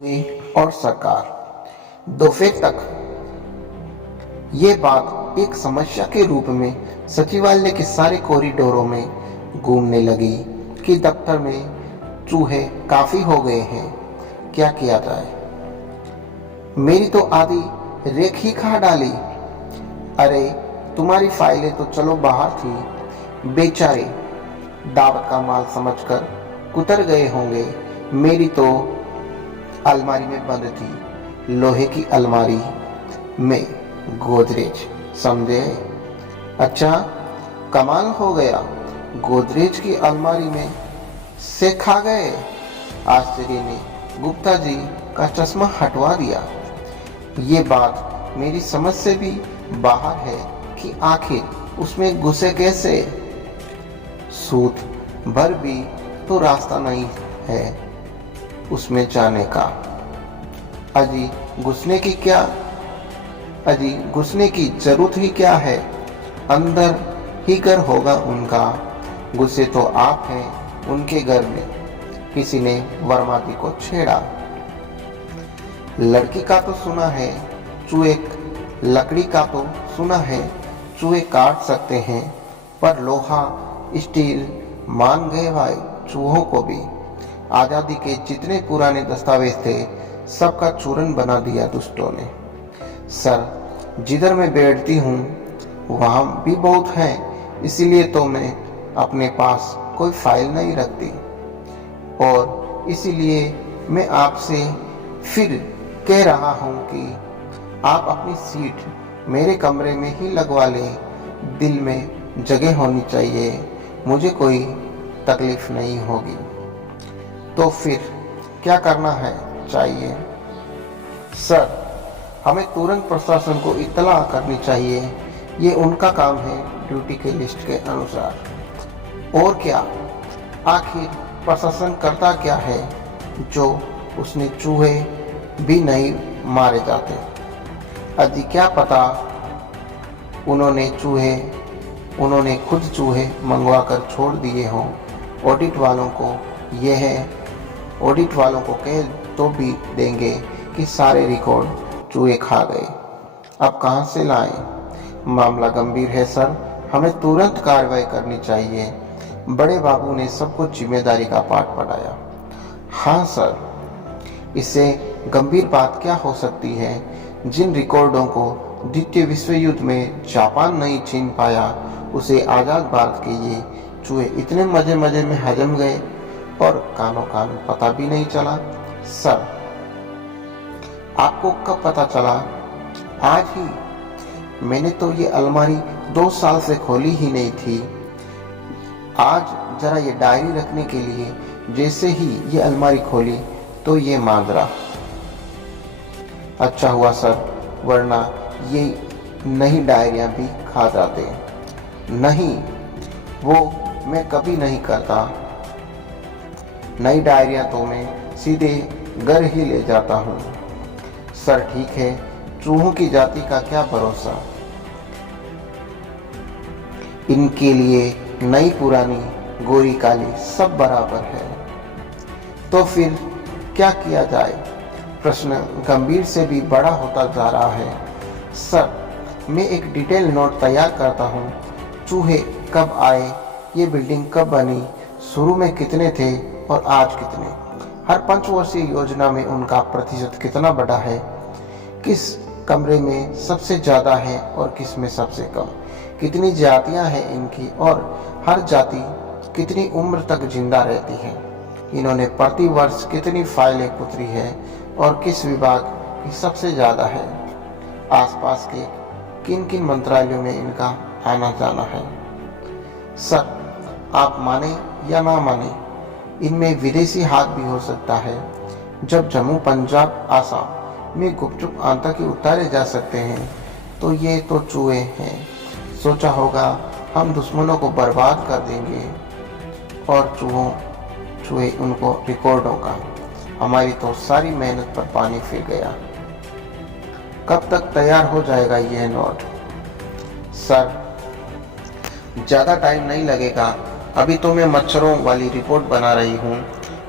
और सरकार दफे तक ये बात एक समस्या के रूप में सचिवालय के सारे कॉरिडोरों में घूमने लगी कि दफ्तर में चूहे काफी हो गए हैं, क्या किया जाए। मेरी तो आधी रेख ही खा डाली। अरे तुम्हारी फाइलें तो चलो बाहर थी, बेचारे दावत का माल समझकर कुतर गए होंगे। मेरी तो अलमारी में बंद थी, लोहे की अलमारी में गोदरेज, समझे। अच्छा कमाल हो गया, गोदरेज की अलमारी में से खा गए। आश्चर्य ने गुप्ता जी का चश्मा हटवा दिया। ये बात मेरी समझ से भी बाहर है कि आखिर उसमें घुसे कैसे। सूत भर भी तो रास्ता नहीं है उसमें जाने का। अजी घुसने की जरूरत ही क्या है, अंदर ही घर होगा उनका। गुस्से तो आप हैं उनके घर में। किसी ने वर्मा जी को छेड़ा। लड़की का तो सुना है चूहे, लकड़ी का तो सुना है चूहे काट सकते हैं, पर लोहा स्टील मान गए भाई चूहों को भी। आजादी के जितने पुराने दस्तावेज थे सबका चूरन बना दिया दुष्टों ने। सर जिधर मैं बैठती हूँ वहाँ भी बहुत हैं, इसीलिए तो मैं अपने पास कोई फाइल नहीं रखती, और इसीलिए मैं आपसे फिर कह रहा हूँ कि आप अपनी सीट मेरे कमरे में ही लगवा लें। दिल में जगह होनी चाहिए, मुझे कोई तकलीफ नहीं होगी। तो फिर क्या करना है चाहिए। सर हमें तुरंत प्रशासन को इत्तला करनी चाहिए, ये उनका काम है ड्यूटी के लिस्ट के अनुसार। और क्या, आखिर प्रशासन करता क्या है जो उसने चूहे भी नहीं मारे जाते। अजी क्या पता उन्होंने खुद चूहे मंगवा कर छोड़ दिए हों। ऑडिट वालों को कह तो भी देंगे कि सारे रिकॉर्ड चूहे खा गए, अब कहां से लाएं। मामला गंभीर है सर, हमें तुरंत कार्रवाई करनी चाहिए। बड़े बाबू ने सबको जिम्मेदारी का पाठ पढ़ाया। हाँ सर, इससे गंभीर बात क्या हो सकती है। जिन रिकॉर्डों को द्वितीय विश्व युद्ध में जापान नहीं छीन पाया, उसे आजाद भारत के ये चूहे इतने मजे मजे में हजम गए और कानो कान पता भी नहीं चला। सर आपको कब पता चला? आज ही। मैंने तो ये अलमारी 2 साल से खोली ही नहीं थी। आज जरा ये डायरी रखने के लिए जैसे ही ये अलमारी खोली तो ये मांजरा। अच्छा हुआ सर, वरना ये नई डायरियां भी खा जाते। नहीं, वो मैं कभी नहीं करता। नई डायरियां तो मैं सीधे घर ही ले जाता हूँ। सर ठीक है, चूहों की जाति का क्या भरोसा, इनके लिए नई पुरानी गोरी काली सब बराबर है। तो फिर क्या किया जाए। प्रश्न गंभीर से भी बड़ा होता जा रहा है। सर मैं एक डिटेल नोट तैयार करता हूँ। चूहे कब आए, ये बिल्डिंग कब बनी, शुरू में कितने थे और आज कितने, हर 5 वर्षीय योजना में उनका प्रतिशत कितना बढ़ा है, किस कमरे में सबसे ज़्यादा है और किस में सबसे कम, कितनी जातियां हैं इनकी और हर जाति कितनी उम्र तक जिंदा रहती है, इन्होंने प्रति वर्ष कितनी फाइलें कुतरी है और किस विभाग की सबसे ज़्यादा है, आसपास के किन किन मंत्रालयों में इनका आना जाना है। सर आप माने या ना माने, इनमें विदेशी हाथ भी हो सकता है। जब जम्मू पंजाब आसाम में गुपचुप आतंकी उतारे जा सकते हैं तो ये तो चूहे हैं। सोचा होगा हम दुश्मनों को बर्बाद कर देंगे और चूहे उनको रिकॉर्डों का। हमारी तो सारी मेहनत पर पानी फिर गया। कब तक तैयार हो जाएगा यह नोट? सर ज़्यादा टाइम नहीं लगेगा, अभी तो मैं मच्छरों वाली रिपोर्ट बना रही हूँ।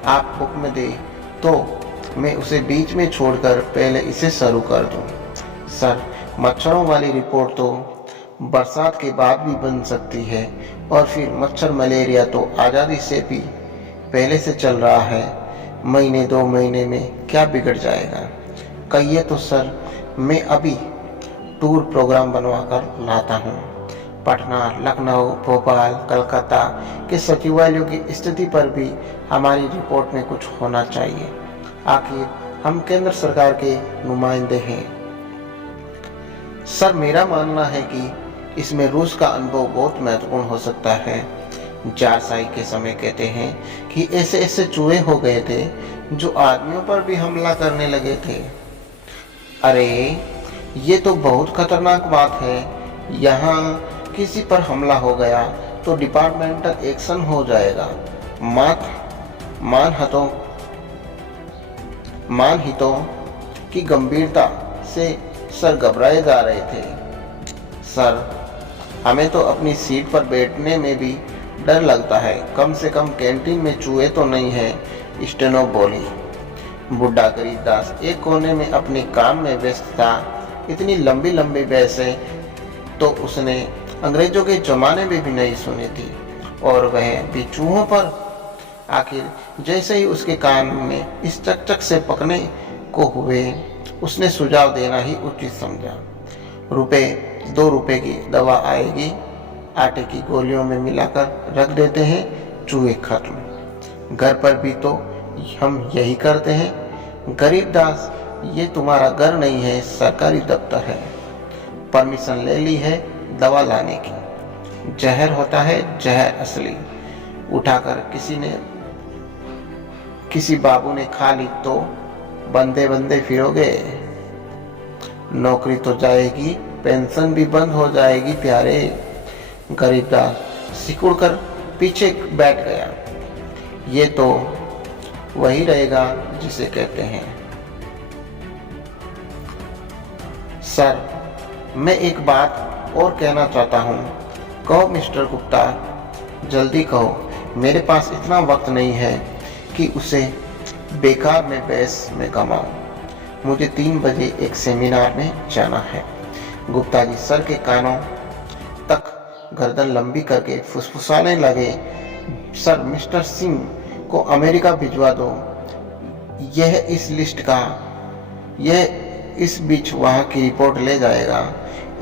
आप बुक में दे तो मैं उसे बीच में छोड़कर पहले इसे शुरू कर दूं। सर, मच्छरों वाली रिपोर्ट तो बरसात के बाद भी बन सकती है, और फिर मच्छर मलेरिया तो आज़ादी से भी पहले से चल रहा है। महीने 2 महीने में क्या बिगड़ जाएगा? कहिए तो सर, मैं अभी टूर प्रोग्राम बनवा कर लाता हूँ। पटना, लखनऊ, भोपाल, कलकत्ता के सचिवालयों की स्थिति पर भी हमारी रिपोर्ट में कुछ होना चाहिए। आखिर हम केंद्र सरकार के नुमाइंदे हैं। सर, मेरा मानना है कि इसमें रूस का अनुभव बहुत महत्वपूर्ण हो सकता है। जारसाई के समय कहते हैं कि ऐसे ऐसे चूहे हो गए थे जो आदमियों पर भी हमला करने लगे थे। अरे, ये तो बहुत खतरनाक बात है। यहाँ किसी पर हमला हो गया तो डिपार्टमेंटल एक्शन हो जाएगा। मानहितों की गंभीरता से सर घबराए जा रहे थे। सर, हमें तो अपनी सीट पर बैठने में भी डर लगता है। कम से कम कैंटीन में चूहे तो नहीं है, स्टेनो बोली। बुढ़ा गरीबदास एक कोने में अपने काम में व्यस्त था। इतनी लंबी लंबी बहसें तो उसने अंग्रेजों के जमाने में भी नहीं सुनी थी, और वह भी चूहों पर। आखिर जैसे ही उसके कान में इस चकचक से पकने को हुए, उसने सुझाव देना ही उचित समझा। ₹2 की दवा आएगी, आटे की गोलियों में मिलाकर रख देते हैं, चूहे खत्म। घर पर भी तो हम यही करते हैं। गरीबदास, ये तुम्हारा घर नहीं है, सरकारी दफ्तर है। परमिशन ले ली है दवा लाने की। जहर होता है, जहर असली। उठाकर किसी बाबू ने खा ली तो बंदे बंदे फिरोगे। नौकरी तो जाएगी, पेंशन भी बंद हो जाएगी प्यारे। गरीबदास सिकुड़ कर पीछे बैठ गया। ये तो वही रहेगा जिसे कहते हैं। सर, मैं एक बात और कहना चाहता हूँ। कहो मिस्टर गुप्ता, जल्दी कहो। मेरे पास इतना वक्त नहीं है कि उसे बेकार में बहस में गंवाऊं। मुझे 3 बजे एक सेमिनार में जाना है। गुप्ता जी सर के कानों तक गर्दन लंबी करके फुसफुसाने लगे। सर, मिस्टर सिंह को अमेरिका भिजवा दो। यह इस बीच वहाँ की रिपोर्ट ले जाएगा।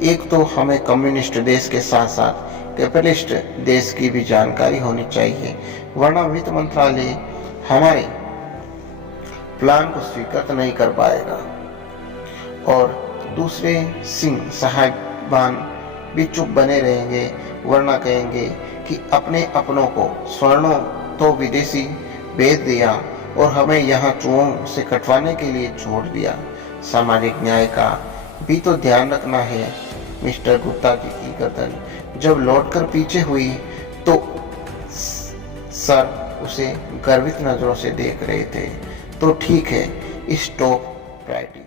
एक तो हमें कम्युनिस्ट देश के साथ साथ कैपिटलिस्ट देश की भी जानकारी होनी चाहिए, वरना वित्त मंत्रालय हमारे प्लान को स्वीकार नहीं कर पाएगा। और दूसरे सिंह साहिबान भी चुप बने रहेंगे, वरना कहेंगे कि अपने अपनों को स्वर्णों तो विदेशी बेच दिया और हमें यहाँ चूहों से कटवाने के लिए छोड़ दिया। सामाजिक न्याय का भी तो ध्यान रखना है। मिस्टर गुप्ता जी की गर्दन जब लौटकर पीछे हुई तो सर उसे गर्वित नजरों से देख रहे थे। तो ठीक है, स्टॉप राइटिंग।